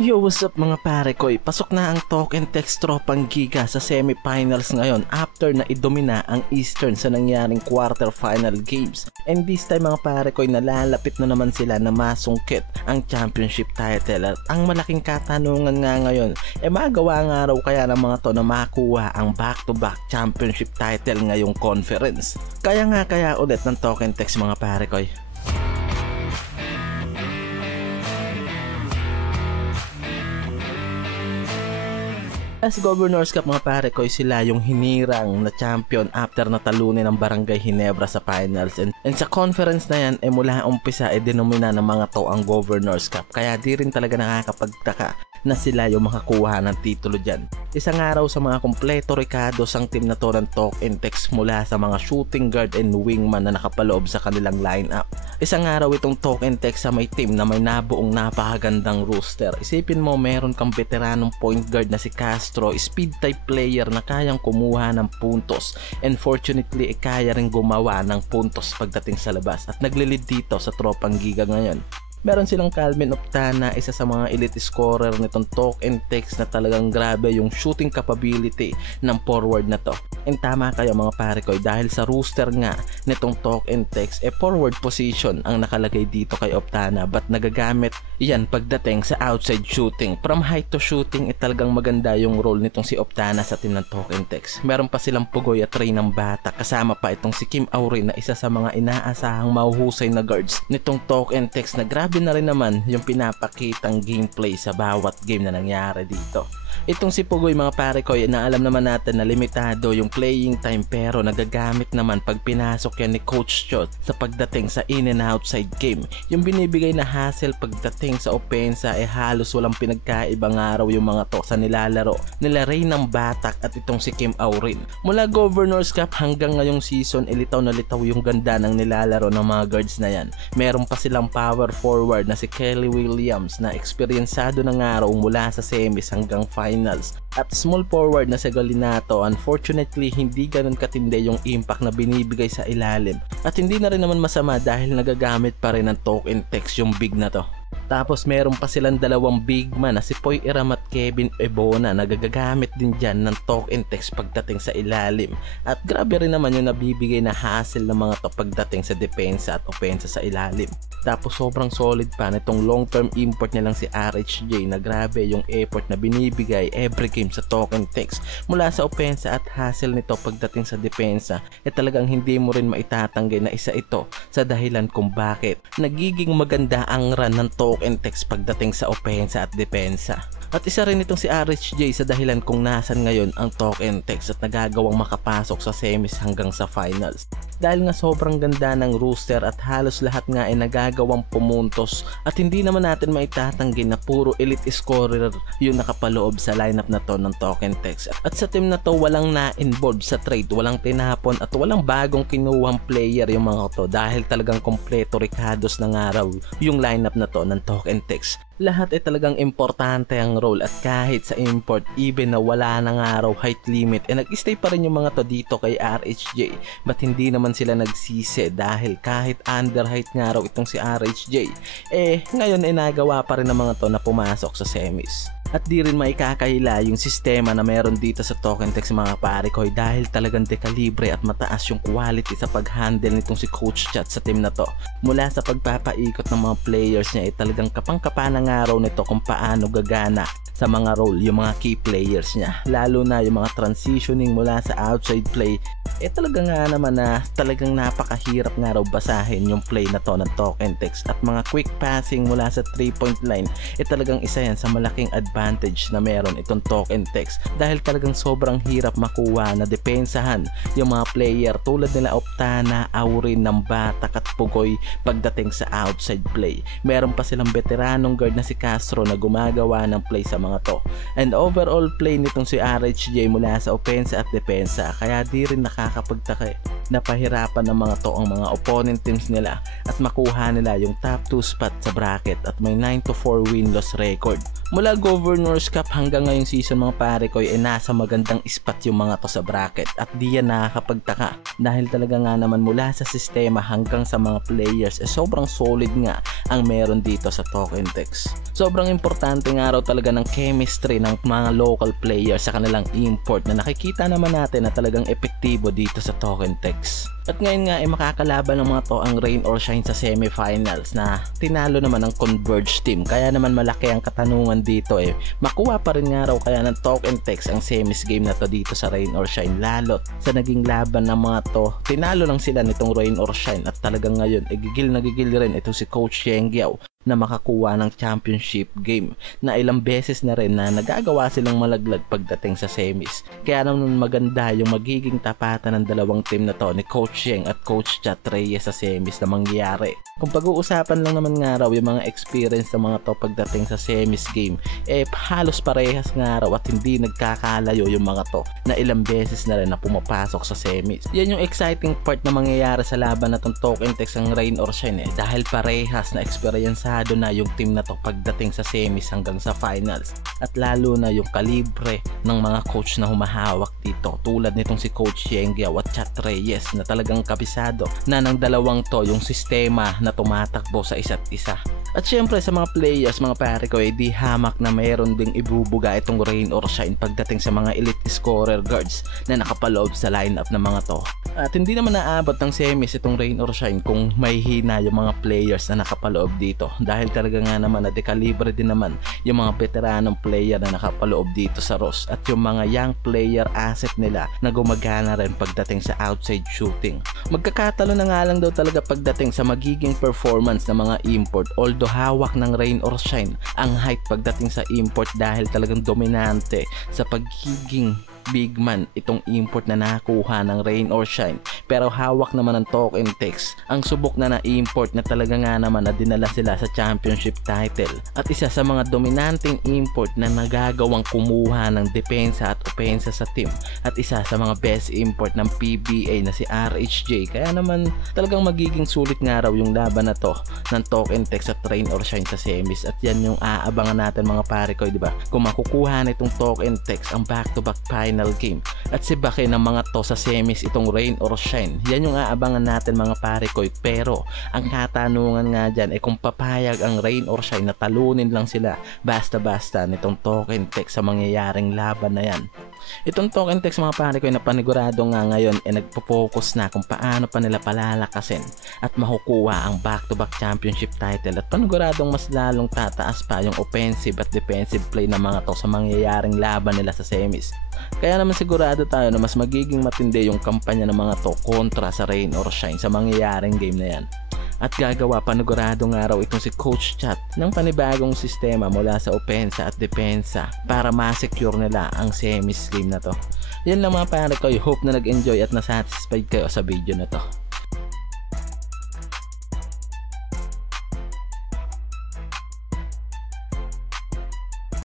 Yo, what's up mga pare koy? Pasok na ang Talk and Text Tropang Giga sa semifinals ngayon after na idomina ang Eastern sa nangyaring quarterfinal games. And this time mga pare koy, nalalapit na naman sila na masungkit ang championship title. At ang malaking katanungan nga ngayon, magawa nga raw kaya ng mga to na makuha ang back-to-back championship title ngayong conference. Kaya ulit ng Talk and Text mga pare koy. As Governors Cup mga pare koy, sila yung hinirang na champion after na talunin ng Barangay Ginebra sa finals. And sa conference na yan, mula umpisa denomina ng mga to ang Governors Cup. Kaya di rin talaga nakakapagtaka na sila yung makakuha ng titulo dyan. Isang araw sa mga kompleto Ricardos ang team na to ng Talk and Text mula sa mga shooting guard and wingman na nakapaloob sa kanilang lineup. Isang araw itong Talk and Text sa may team na may nabuong napakagandang roster. Isipin mo, meron kang veteranong point guard na si Castro, speed type player na kayang kumuha ng puntos. And fortunately, kaya rin gumawa ng puntos pagdating sa labas. At naglilid dito sa Tropang Giga ngayon. Meron silang Calvin Optana, isa sa mga elite scorer nitong Talk and Text na talagang grabe yung shooting capability ng forward na to. And tama kayo mga pare ko, dahil sa rooster nga nitong Talk and Text, forward position ang nakalagay dito kay Optana, but nagagamit yan pagdating sa outside shooting. From height to shooting, talagang maganda yung role nitong si Optana sa team ng Talk and Text. Meron pa silang Pugoy at Ray ng Bata, kasama pa itong si Kim Aurin na isa sa mga inaasahang mahuhusay na guards nitong Talk and Text na grabe na rin naman yung pinapakitang gameplay sa bawat game na nangyari dito. Itong si Pugoy mga pare ko, na alam naman natin na limitado yung playing time, pero nagagamit naman pag pinasok yan ni Coach Chot sa pagdating sa in and outside game. Yung binibigay na hassle pagdating sa opensa halos walang pinagkaibang araw yung mga to sa nilalaro nila Ray ng Batak at itong si Kim Aurin. Mula Governors Cup hanggang ngayong season, litaw na litaw yung ganda ng nilalaro ng mga guards na yan. Meron pa silang power forward na si Kelly Williams na eksperyensado ng araw mula sa semis hanggang finals. At small forward na si Galinato, unfortunately hindi ganun katindi yung impact na binibigay sa ilalim. At hindi na rin naman masama dahil nagagamit pa rin ng Talk and Text yung big na to. Tapos meron pa silang dalawang big man na si Poy Iram at Kevin Ebona na gagagamit din dyan ng Talk and Text pagdating sa ilalim. At grabe rin naman yung nabibigay na hassle ng mga to pagdating sa depensa at opensa sa ilalim. Tapos sobrang solid pa nitong long term import nilang si RHJ na grabe yung effort na binibigay every game sa Talk and Text. Mula sa opensa at hassle nito pagdating sa depensa, talagang hindi mo rin maitatanggi na isa ito sa dahilan kung bakit nagiging maganda ang run ng Talk and Text pagdating sa opensa at depensa. At isa rin itong si RHJ sa dahilan kung nasan ngayon ang Talk and Text at nagagawang makapasok sa semis hanggang sa finals. Dahil nga sobrang ganda ng rooster at halos lahat nga nagagawang pumuntos, at hindi naman natin maitatanggi na puro elite scorer yung nakapaloob sa lineup na to ng Talk and Text. At sa team na to, walang na-involved sa trade, walang tinapon at walang bagong kinuhang player yung mga to, dahil talagang kompleto Ricardos ng araw yung lineup na to ng Talk and Text. Lahat talagang importante ang role, at kahit sa import, even na wala na nga raw height limit, nag-stay pa rin yung mga to dito kay RHJ. But hindi naman sila nagsisi dahil kahit under height nga raw itong si RHJ, ngayon nagawa pa rin ng mga to na pumasok sa semis. At di rin maikakahila yung sistema na meron dito sa Talk and Text mga pare ko, dahil talagang dekalibre at mataas yung quality sa pag-handle nitong si Coach Chat sa team na to. Mula sa pagpapaikot ng mga players niya, talagang kapang-kapa ng araw nito kung paano gagana sa mga role yung mga key players niya. Lalo na yung mga transitioning mula sa outside play, talaga nga naman na talagang napakahirap nga raw basahin yung play na to ng Talk and Text. At mga quick passing mula sa 3-point line, talagang isa yan sa malaking advantage na meron itong Talk and Text, dahil talagang sobrang hirap makuha na depensahan yung mga player tulad nila Optana, Aurin ng Batak at Pugoy pagdating sa outside play. Meron pa silang veteranong guard na si Castro na gumagawa ng play sa mga to. And overall play nitong si RHJ mula sa opensa at depensa, kaya di rin nakakapagtaka na pahirapan ng mga to ang mga opponent teams nila at makuha nila yung top 2 spot sa bracket at may 9-4 win-loss record. Mula Governors Cup hanggang ngayong season mga pare ko ay nasa magandang spot yung mga to sa bracket at di yan nakakapagtaka dahil talaga nga naman mula sa sistema hanggang sa mga players sobrang solid nga ang meron dito sa Token Text. Sobrang importante nga raw talaga ng chemistry ng mga local players sa kanilang import na nakikita naman natin na talagang epektibo dito sa Token Text. At ngayon nga ay makakalaban ng mga to ang Rain or Shine sa semifinals na tinalo naman ng Converge team. Kaya naman malaki ang katanungan dito makuha pa rin nga raw kaya ng Token Text ang semis game na to dito sa Rain or Shine, lalot sa naging laban ng mga to. Tinalo lang sila nitong Rain or Shine at talagang ngayon gigil na gigil rin itong si Coach Yengyao na makakuha ng championship game na ilang beses na rin na nagagawa silang malaglag pagdating sa semis. Kaya naman maganda yung magiging tapatan ng dalawang team na to ni Coach Yeng at Coach Chat Reyes sa semis na mangyayari. Kung pag-uusapan lang naman nga raw yung mga experience ng mga to pagdating sa semis game, halos parehas nga raw at hindi nagkakalayo yung mga to na ilang beses na rin na pumapasok sa semis. Yan yung exciting part na mangyayari sa laban na tong Token Text ang Rain or Shine dahil parehas na experience na yung team na to pagdating sa semis hanggang sa finals at lalo na yung kalibre ng mga coach na humahawak dito tulad nitong si Coach Yengyao at Chat Reyes na talagang kabisado na ng dalawang to yung sistema na tumatakbo sa isa't isa. At syempre sa mga players mga pare ko di hamak na mayroon ding ibubuga itong Rain or Shine pagdating sa mga elite scorer guards na nakapaloob sa lineup ng mga to. At hindi naman naabot ng semis itong Rain or Shine kung may hina yung mga players na nakapaloob dito dahil talaga nga naman na dekalibre din naman yung mga veteranong player na nakapaloob dito sa Ross at yung mga young player asset nila na gumagana rin pagdating sa outside shooting. Magkakatalo na nga lang daw talaga pagdating sa magiging performance ng mga import, although hawak ng Rain or Shine ang height pagdating sa import dahil talagang dominante sa pagiging big man itong import na nakakuha ng Rain or Shine, pero hawak naman ng Token Text ang subok na na-import na talaga nga naman na dinala sila sa championship title at isa sa mga dominanteng import na nagagawang kumuha ng depensa at opensa sa team at isa sa mga best import ng PBA na si RHJ. Kaya naman talagang magiging sulit nga raw yung laban na to ng Token Text at Rain or Shine sa semis at yan yung aabangan natin mga pare ko, diba? Kung makukuha nitong Token Text ang back-to-back final game at si Bake ng mga to sa semis itong Rain or Shine, yan yung aabangan natin mga pare ko. Pero ang katanungan nga dyan kung papayag ang Rain or Shine na talunin lang sila basta-basta nitong Token Text sa mangyayaring laban na yan. Itong Token Text mga pare ko na panigurado nga ngayon nagpo-focus na kung paano pa nila palalakasin at makukuha ang back-to-back championship title at paniguradong mas lalong tataas pa yung offensive at defensive play ng mga to sa mangyayaring laban nila sa semis. Kaya naman sigurado tayo na mas magiging matindi yung kampanya ng mga to kontra sa Rain or Shine sa mangyayaring game na yan. At gagawa panigurado nga raw itong si Coach Chat ng panibagong sistema mula sa opensa at depensa para ma-secure nila ang semis game na to. Yan lang mga pare ko, I hope na nag-enjoy at nasatisfied kayo sa video na to.